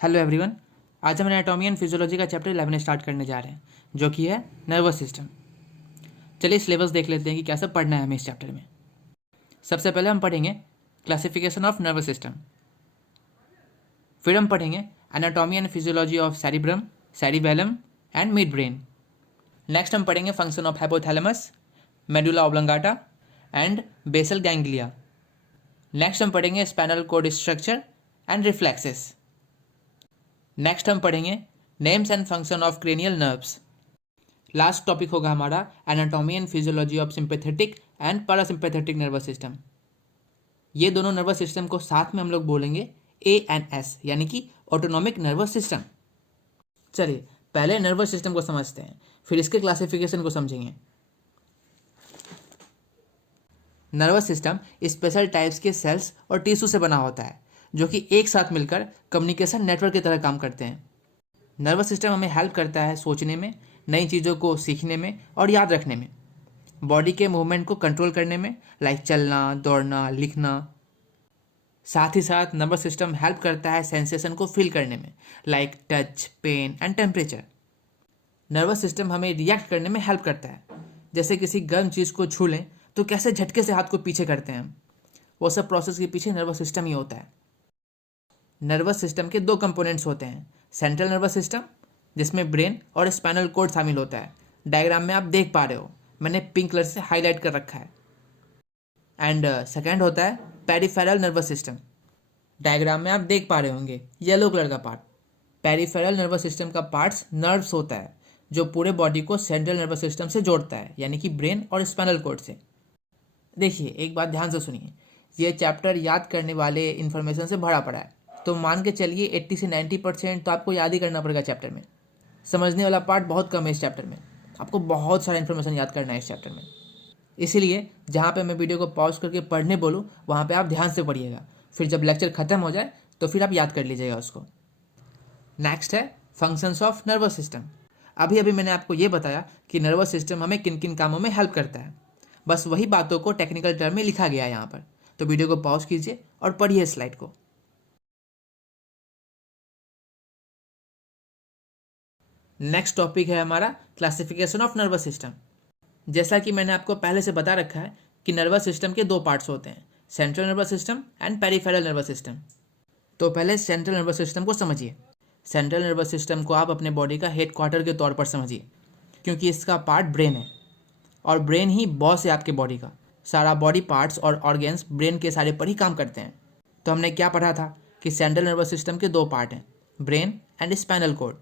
Hello everyone. आज हम anatomy and physiology का चैप्टर 11 स्टार्ट करने जा रहे हैं, जो कि है नर्वस सिस्टम। चलिए सिलेबस देख लेते हैं कि क्या सब पढ़ना है हमें इस चैप्टर में। सबसे पहले हम पढ़ेंगे क्लासिफिकेशन ऑफ नर्वस सिस्टम। फिर हम पढ़ेंगे anatomy and physiology of cerebrum, cerebellum and mid brain. Next हम पढ़ेंगे function of hypothalamus, medulla oblongata and basal ganglia. Next हम पढ़ेंगे spinal cord structure and reflexes. Next हम पढ़ेंगे names and function of cranial nerves. Last topic होगा हमारा anatomy and physiology of sympathetic and parasympathetic nervous system. ये दोनों nervous system को साथ में हम लोग बोलेंगे ANS, यानी कि ऑटोनॉमिक नर्वस सिस्टम। चलिए पहले नर्वस सिस्टम को समझते हैं, फिर इसके क्लासिफिकेशन को समझेंगे। नर्वस सिस्टम स्पेशल टाइप्स के सेल्स और टिश्यू से बना होता है, जो कि एक साथ मिलकर कम्युनिकेशन नेटवर्क की तरह काम करते हैं। नर्वस सिस्टम हमें हेल्प करता है सोचने में, नई चीज़ों को सीखने में और याद रखने में, बॉडी के मूवमेंट को कंट्रोल करने में, लाइक चलना, दौड़ना, लिखना। साथ ही साथ नर्वस सिस्टम हेल्प करता है सेंसेशन को फील करने में, like touch, pain and temperature. Nervous system हमें रिएक्ट करने में हेल्प करता है, जैसे किसी गर्म चीज़ को छू लें तो कैसे झटके से हाथ को पीछे करते हैं हम, वो सब प्रोसेस के पीछे नर्वस सिस्टम ही होता है। नर्वस सिस्टम के दो कंपोनेंट्स होते हैं, सेंट्रल नर्वस सिस्टम जिसमें ब्रेन और स्पाइनल कॉर्ड शामिल होता है। डायग्राम में आप देख पा रहे हो, मैंने पिंक कलर से हाईलाइट कर रखा है। एंड सेकंड होता है पेरिफेरल नर्वस सिस्टम। डायग्राम में आप देख पा रहे होंगे येलो कलर का पार्ट। पेरिफेरल नर्वस सिस्टम का पार्ट्स नर्व्स होता है, जो पूरे बॉडी को सेंट्रल नर्वस सिस्टम से जोड़ता है, यानी कि ब्रेन और स्पाइनल कॉर्ड से। देखिए एक बात ध्यान से सुनिए, ये चैप्टर याद करने वाले इन्फॉर्मेशन से भरा पड़ा है, तो मान के चलिए 80 से 90% तो आपको याद ही करना पड़ेगा चैप्टर में। समझने वाला पार्ट बहुत कम है इस चैप्टर में, आपको बहुत सारा इन्फॉर्मेशन याद करना है इस चैप्टर में। इसीलिए जहाँ पे मैं वीडियो को पॉज करके पढ़ने बोलूँ वहाँ पे आप ध्यान से पढ़िएगा, फिर जब लेक्चर खत्म हो जाए तो फिर आप याद कर लीजिएगा उसको। नेक्स्ट है फंक्शंस ऑफ नर्वस सिस्टम। अभी मैंने आपको ये बताया कि नर्वस सिस्टम हमें किन किन कामों में हेल्प करता है, बस वही बातों को टेक्निकल टर्म में लिखा गया है यहाँ पर। तो वीडियो को पॉज कीजिए और पढ़िए स्लाइड को। नेक्स्ट टॉपिक है हमारा क्लासिफिकेशन ऑफ नर्वस सिस्टम। जैसा कि मैंने आपको पहले से बता रखा है कि नर्वस सिस्टम के दो पार्ट्स होते हैं, central nervous system and peripheral nervous system. तो पहले सेंट्रल नर्वस सिस्टम को समझिए। सेंट्रल नर्वस सिस्टम को आप अपने बॉडी का हेड क्वार्टर के तौर पर समझिए, क्योंकि इसका पार्ट ब्रेन है और ब्रेन ही बॉस है आपके बॉडी का। सारा बॉडी पार्ट्स और ऑर्गेन्स ब्रेन के सारे पर ही काम करते हैं। तो हमने क्या पढ़ा था कि सेंट्रल नर्वस सिस्टम के दो पार्ट हैं, ब्रेन एंड स्पाइनल कॉर्ड।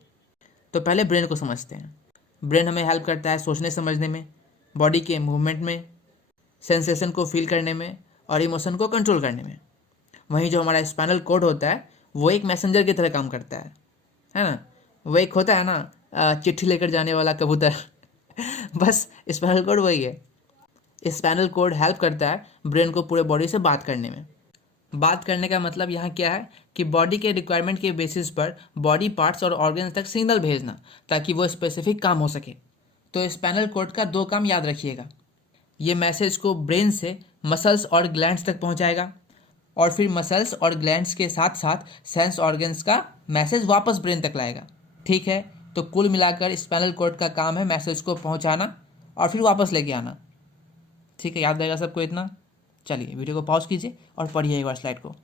तो पहले ब्रेन को समझते हैं। ब्रेन हमें हेल्प करता है सोचने समझने में, बॉडी के मूवमेंट में, सेंसेशन को फील करने में और इमोशन को कंट्रोल करने में। वहीं जो हमारा स्पाइनल कॉर्ड होता है वो एक मैसेंजर की तरह काम करता है ना। वो एक होता है ना चिट्ठी लेकर जाने वाला कबूतर बस स्पाइनल कॉर्ड वही है। स्पाइनल कॉर्ड हेल्प करता है ब्रेन को पूरे बॉडी से बात करने में। बात करने का मतलब यहाँ क्या है कि बॉडी के रिक्वायरमेंट के बेसिस पर बॉडी पार्ट्स और ऑर्गन्स तक सिग्नल भेजना, ताकि वो स्पेसिफिक काम हो सके। तो स्पाइनल कॉर्ड का दो काम याद रखिएगा, ये मैसेज को ब्रेन से मसल्स और ग्लैंड्स तक पहुँचाएगा, और फिर मसल्स और ग्लैंड्स के साथ साथ सेंस ऑर्गन्स का मैसेज वापस ब्रेन तक लाएगा। ठीक है, तो कुल मिलाकर स्पाइनल कॉर्ड का काम है मैसेज को पहुँचाना और फिर वापस लेके आना। ठीक है, याद रहेगा सबको इतना। चलिए वीडियो को पॉज कीजिए और पढ़िए एक बार स्लाइड को।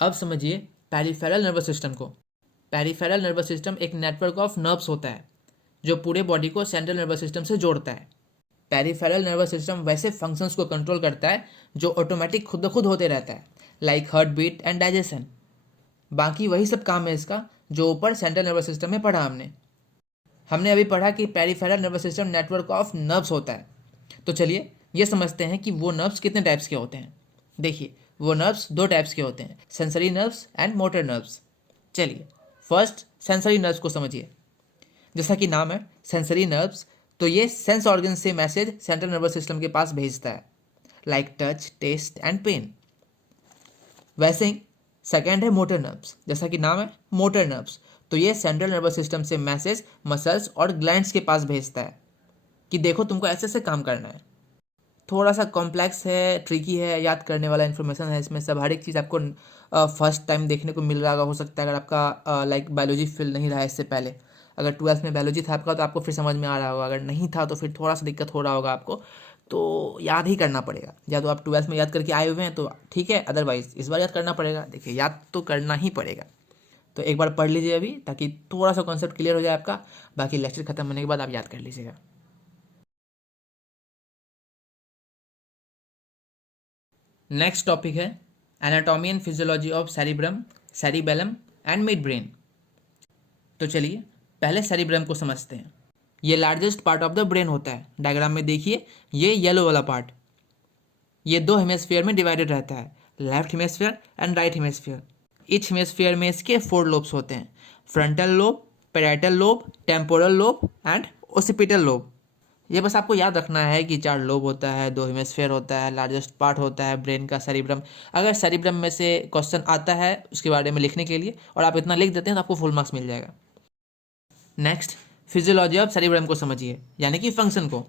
अब समझिए पेरिफेरल नर्वस सिस्टम को। पेरिफेरल नर्वस सिस्टम एक नेटवर्क ऑफ नर्व्स होता है जो पूरे बॉडी को सेंट्रल नर्वस सिस्टम से जोड़ता है। पेरिफेरल नर्वस सिस्टम वैसे फंक्शंस को कंट्रोल करता है जो ऑटोमेटिक खुद ब खुद होते रहता है, like heart beat and digestion. बाकी वही सब काम है इसका जो ऊपर सेंट्रल नर्वस सिस्टम में पढ़ा हमने अभी पढ़ा कि peripheral nervous system network of nerves होता है। तो चलिए ये समझते हैं कि वो नर्व्स कितने टाइप्स के होते हैं। देखिए वो नर्व्स दो टाइप्स के होते हैं, sensory nerves and motor nerves. चलिए फर्स्ट सेंसरी नर्व्स को समझिए। जैसा कि नाम है सेंसरी नर्व्स, तो ये सेंस ऑर्गन से मैसेज सेंट्रल नर्वस सिस्टम के पास भेजता है, like touch, taste and pain. वैसे ही सेकेंड है मोटर नर्व्स। जैसा कि नाम है मोटर नर्व्स, तो ये सेंट्रल नर्वस सिस्टम से मैसेज मसल्स और ग्लैंड्स के पास भेजता है कि देखो तुमको ऐसे ऐसे काम करना है। थोड़ा सा कॉम्प्लेक्स है, ट्रिकी है, याद करने वाला इन्फॉर्मेशन है इसमें सब। हर एक चीज़ आपको फर्स्ट टाइम देखने को मिल रहा हो सकता है अगर आपका लाइक बायोलॉजी फील्ड नहीं रहा है इससे पहले। अगर ट्वेल्थ में बायोलॉजी था आपका तो आपको फिर समझ में आ रहा होगा, अगर नहीं था तो फिर थोड़ा सा दिक्कत हो रहा होगा आपको, तो याद ही करना पड़ेगा। या तो आप ट्वेल्थ में याद करके आए हुए हैं तो ठीक है, अदरवाइज इस बार याद करना पड़ेगा। देखिए याद तो करना ही पड़ेगा, तो एक बार पढ़ लीजिए अभी ताकि थोड़ा सा कॉन्सेप्ट क्लियर हो जाए आपका। बाकी लेक्चर खत्म होने के बाद आप याद कर लीजिएगा। नेक्स्ट टॉपिक है anatomy and physiology of cerebrum, cerebellum and mid brain. तो चलिए पहले सेरिब्रम को समझते हैं। ये largest part of the brain होता है। डायग्राम में देखिए ये येलो वाला पार्ट, ये दो हेमिस्फीयर में डिवाइडेड रहता है, left hemisphere and right hemisphere. Each hemisphere में इसके 4 लोब्स होते हैं, frontal lobe, parietal lobe, temporal lobe and occipital lobe. ये बस आपको याद रखना है कि 4 लोब होता है, 2 हेमिस्फीयर होता है, लार्जेस्ट पार्ट होता है ब्रेन का सेरिब्रम। अगर सेरिब्रम में से क्वेश्चन आता है उसके बारे में लिखने के लिए और आप इतना लिख देते हैं तो आपको फुल मार्क्स मिल जाएगा। नेक्स्ट फिजियोलॉजी ऑफ सेरिब्रम को समझिए, यानी कि फंक्शन को।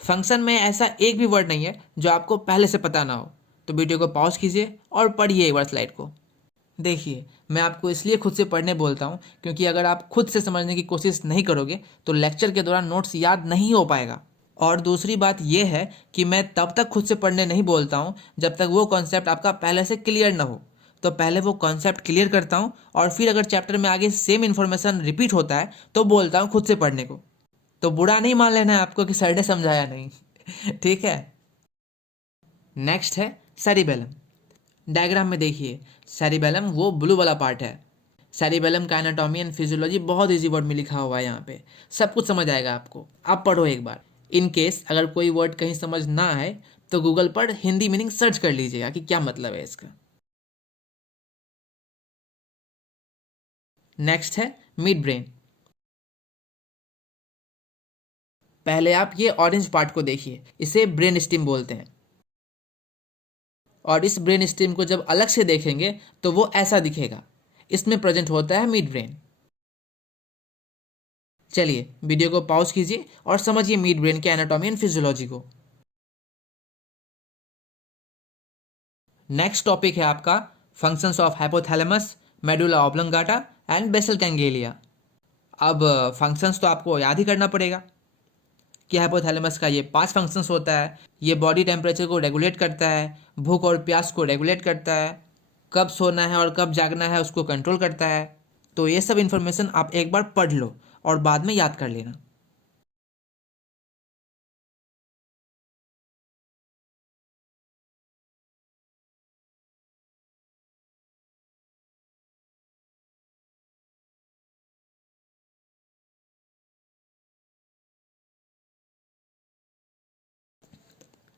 फंक्शन में ऐसा एक भी वर्ड नहीं है जो आपको पहले से पता ना हो, तो वीडियो को पॉज कीजिए और पढ़िए एक बार स्लाइड को। देखिए मैं आपको इसलिए खुद से पढ़ने बोलता हूँ क्योंकि अगर आप खुद से समझने की कोशिश नहीं करोगे तो लेक्चर के दौरान नोट्स याद नहीं हो पाएगा। और दूसरी बात यह है कि मैं तब तक खुद से पढ़ने नहीं बोलता हूँ जब तक वो कॉन्सेप्ट आपका पहले से क्लियर ना हो। तो पहले वो कॉन्सेप्ट क्लियर करता हूँ और फिर अगर चैप्टर में आगे सेम इन्फॉर्मेशन रिपीट होता है तो बोलता हूँ खुद से पढ़ने को। तो बुरा नहीं मान लेना है आपको कि सर ने समझाया नहीं ठीक है। नेक्स्ट है सेरिबेलम। डायग्राम में देखिए सेरिबेलम वो ब्लू वाला पार्ट है। सेरिबेलम का एनाटॉमी एंड फिजियोलॉजी बहुत इजी वर्ड में लिखा हुआ है, यहाँ पे सब कुछ समझ आएगा आपको। आप पढ़ो एक बार। इन केस अगर कोई वर्ड कहीं समझ ना आए तो गूगल पर हिंदी मीनिंग सर्च कर लीजिएगा कि क्या मतलब है इसका। नेक्स्ट है मिड ब्रेन। पहले आप ये ऑरेंज पार्ट को देखिए, इसे ब्रेन स्टिम बोलते हैं। और इस ब्रेन स्टिम को जब अलग से देखेंगे तो वो ऐसा दिखेगा। इसमें प्रेजेंट होता है मिड ब्रेन। चलिए वीडियो को पॉज कीजिए और समझिए मिड ब्रेन के एनाटॉमी एंड फिजियोलॉजी को। नेक्स्ट टॉपिक है आपका functions of hypothalamus, medulla oblongata and basal ganglia. अब फंक्शंस तो आपको याद ही करना पड़ेगा कि हाइपोथैलेमस का ये 5 फंक्शंस होता है। ये बॉडी टेम्परेचर को रेगुलेट करता है, भूख और प्यास को रेगुलेट करता है, कब सोना है और कब जागना है उसको कंट्रोल करता है। तो ये सब इन्फॉर्मेशन आप एक बार पढ़ लो और बाद में याद कर लेना।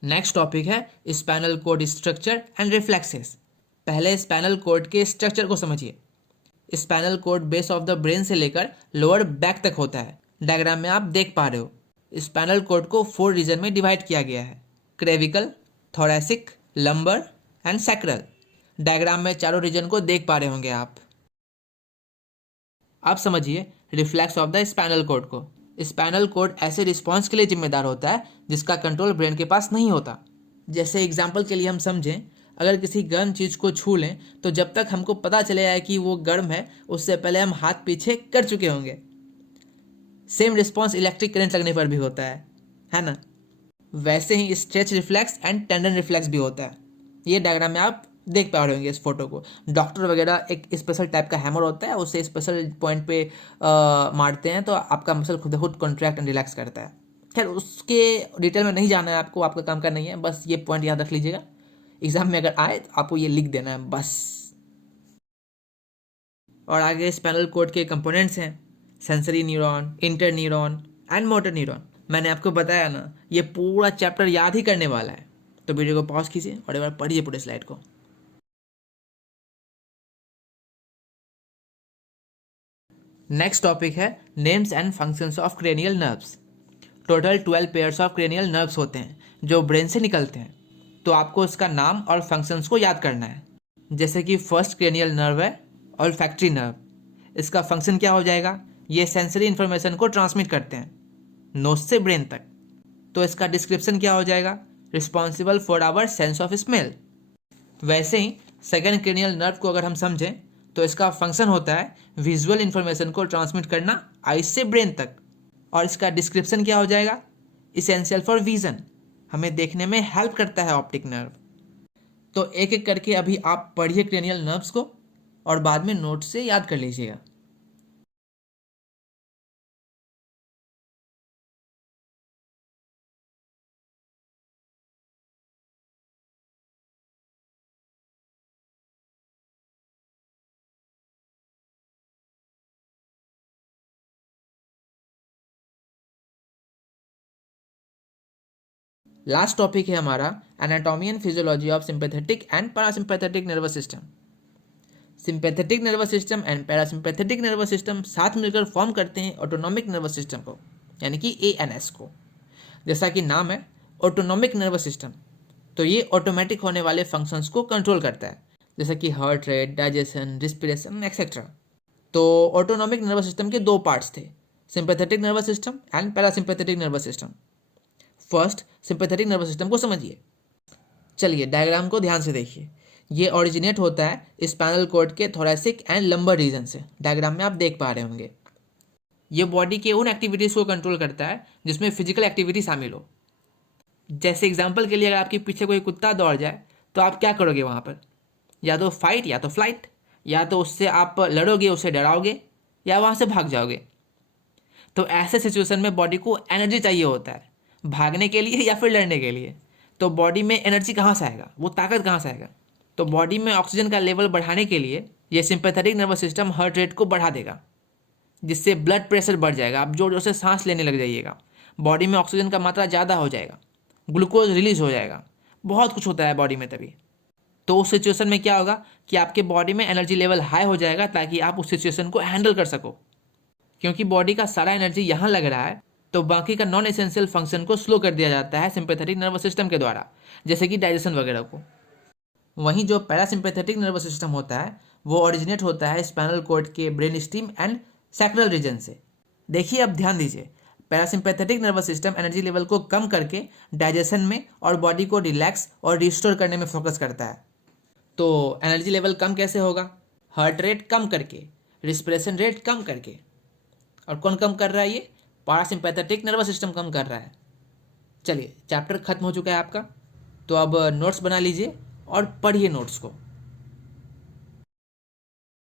नेक्स्ट टॉपिक है spinal cord structure and reflexes. पहले स्पाइनल कोड के स्ट्रक्चर को समझिए। Spinal cord base of the brain से लेकर लोअर बैक तक होता है। डायग्राम में आप देख पा रहे हो स्पाइनल कोड को 4 रीजन में डिवाइड किया गया है, cervical, thoracic, lumbar and sacral. Diagram में चारों रीजन को देख पा रहे होंगे आप। आप समझिए reflex of the spinal cord को। स्पाइनल कोड ऐसे रिस्पॉन्स के लिए जिम्मेदार होता है जिसका कंट्रोल ब्रेन के पास नहीं होता। जैसे एग्जाम्पल के लिए हम समझें, अगर किसी गर्म चीज़ को छू लें तो जब तक हमको पता चले आए कि वो गर्म है उससे पहले हम हाथ पीछे कर चुके होंगे। सेम रिस्पॉन्स इलेक्ट्रिक करंट लगने पर भी होता है ना। वैसे ही stretch reflex and tendon reflex भी होता है। ये डायग्राम में आप देख पा रहे होंगे इस फोटो को। डॉक्टर वगैरह एक स्पेशल टाइप का हैमर होता है, उससे स्पेशल पॉइंट पे मारते हैं तो आपका मसल खुद खुद कॉन्ट्रैक्ट एंड रिलैक्स करता है। खैर उसके डिटेल में नहीं जाना है आपको, आपका काम का नहीं है, बस ये पॉइंट याद रख लीजिएगा। एग्जाम में अगर आए तो आपको ये लिख देना है बस। और आगे स्पाइनल कोड के कंपोनेंट्स हैं sensory neuron, inter neuron and motor neuron. मैंने आपको बताया ना ये पूरा चैप्टर याद ही करने वाला है, तो वीडियो को पॉज कीजिए और एक बार पढ़िए पूरे स्लाइड को। नेक्स्ट टॉपिक है names and functions of cranial nerves. Total 12 pairs of cranial nerves होते हैं जो ब्रेन से निकलते हैं। तो आपको इसका नाम और फंक्शंस को याद करना है। जैसे कि फर्स्ट क्रेनियल नर्व है ऑल्फैक्टरी नर्व। इसका फंक्शन क्या हो जाएगा, ये सेंसरी इन्फॉर्मेशन को ट्रांसमिट करते हैं नोज से ब्रेन तक। तो इसका डिस्क्रिप्शन क्या हो जाएगा, responsible for our sense of smell. वैसे ही सेकेंड क्रेनियल नर्व को अगर हम समझें तो इसका फंक्शन होता है विजुअल इन्फॉर्मेशन को ट्रांसमिट करना आइज से ब्रेन तक। और इसका डिस्क्रिप्शन क्या हो जाएगा? इसेंशियल फॉर विजन, हमें देखने में हेल्प करता है ऑप्टिक नर्व। तो एक एक करके अभी आप पढ़िए क्रेनियल नर्व्स को और बाद में नोट से याद कर लीजिएगा। लास्ट टॉपिक है हमारा anatomy and physiology of sympathetic and parasympathetic nervous system. Sympathetic nervous system and parasympathetic nervous system साथ मिलकर फॉर्म करते हैं ऑटोनॉमिक नर्वस सिस्टम को, यानी कि एएनएस को। जैसा कि नाम है ऑटोनॉमिक नर्वस सिस्टम, तो ये ऑटोमेटिक होने वाले फंक्शंस को कंट्रोल करता है, जैसे कि heart rate, digestion, respiration etcetera. तो ऑटोनॉमिक नर्वस सिस्टम के दो पार्ट्स थे, sympathetic nervous system and parasympathetic nervous system. First sympathetic nervous system को समझिए। चलिए डायग्राम को ध्यान से देखिए। ये ओरिजिनेट होता है स्पाइनल कॉर्ड के थोरैसिक एंड लंबर रीजन से। डायग्राम में आप देख पा रहे होंगे। ये बॉडी के उन एक्टिविटीज़ को कंट्रोल करता है जिसमें फिजिकल एक्टिविटी शामिल हो। जैसे एग्जांपल के लिए अगर आपके पीछे कोई कुत्ता दौड़ जाए तो आप क्या करोगे वहाँ पर? या तो फाइट या तो फ्लाइट, या तो उससे आप लड़ोगे, उसे डराओगे, या वहाँ से भाग जाओगे। तो ऐसे सिचुएशन में बॉडी को एनर्जी चाहिए होता है, भागने के लिए या फिर लड़ने के लिए। तो बॉडी में एनर्जी कहाँ से आएगा, वो ताकत कहाँ से आएगा? तो बॉडी में ऑक्सीजन का लेवल बढ़ाने के लिए ये sympathetic nervous system heart rate को बढ़ा देगा, जिससे ब्लड प्रेशर बढ़ जाएगा, आप जोर जोर से सांस लेने लग जाइएगा, बॉडी में ऑक्सीजन का मात्रा ज़्यादा हो जाएगा, ग्लूकोज रिलीज हो जाएगा, बहुत कुछ होता है बॉडी में तभी। तो उस सिचुएशन में क्या होगा कि आपके बॉडी में एनर्जी लेवल हाई हो जाएगा, ताकि आप उस सिचुएशन को हैंडल कर सको। क्योंकि बॉडी का सारा एनर्जी यहाँ लग रहा है, तो बाकी का नॉन एसेंशियल फंक्शन को स्लो कर दिया जाता है सिंपैथेटिक नर्वस सिस्टम के द्वारा, जैसे कि डाइजेशन वगैरह को। वहीं जो पैरासिम्पैथेटिक नर्वस सिस्टम होता है वो ओरिजिनेट होता है स्पाइनल कॉर्ड के brain stem and sacral region से। देखिए अब ध्यान दीजिए, parasympathetic nervous system energy level को कम करके डाइजेशन में और बॉडी को रिलैक्स और रिस्टोर करने में फोकस करता है। तो एनर्जी लेवल कम कैसे होगा? हार्ट रेट कम करके, रिस्पिरेशन रेट कम करके। और कौन कम कर रहा है? ये पैरासिम्पैथेटिक नर्वस सिस्टम कम कर रहा है। चलिए चैप्टर खत्म हो चुका है आपका, तो अब नोट्स बना लीजिए और पढ़िए नोट्स को।